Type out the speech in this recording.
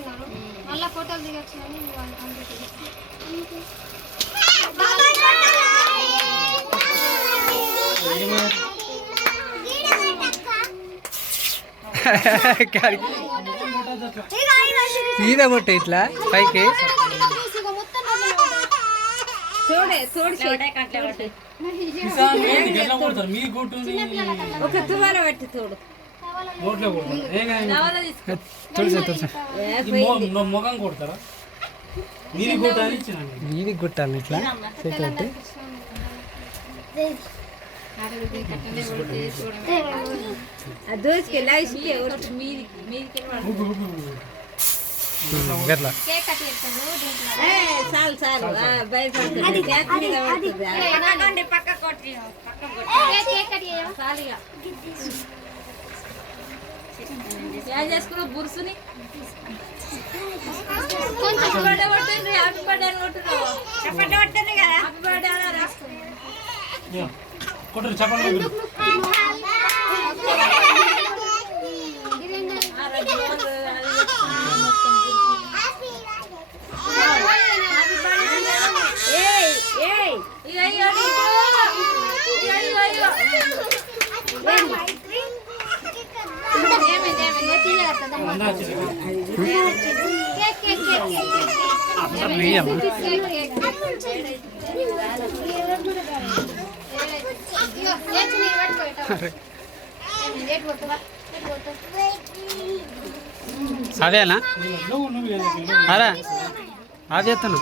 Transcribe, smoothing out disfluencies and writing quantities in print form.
చేస్తున్నాను. మళ్ళీ ఫోటోలు దిగచ్చు అని సీదా కొట్టే ఇట్లా పైకి ఒక తువాల పట్టి తోడు మొగం కొడతారా వీడికి కొట్టాలి ఇట్లా చేతి దోసుకెళ్ళి గట్లా చాలు చాలు భయపడుతుంది పక్క కొట్టి ఏం చేసుకున్నావు బురుసుని హ్యాపీ బర్త్డే కొట్టిండ్రు హ్యాపీ బర్త్డే అని కొట్టున్నావు చెప్పండి కొట్టింది కదా హ్యాపీ బర్త్డే అని రాసుకున్నావు కొట్టరు చెప్పండి అదేనా అదే అది చేస్తాను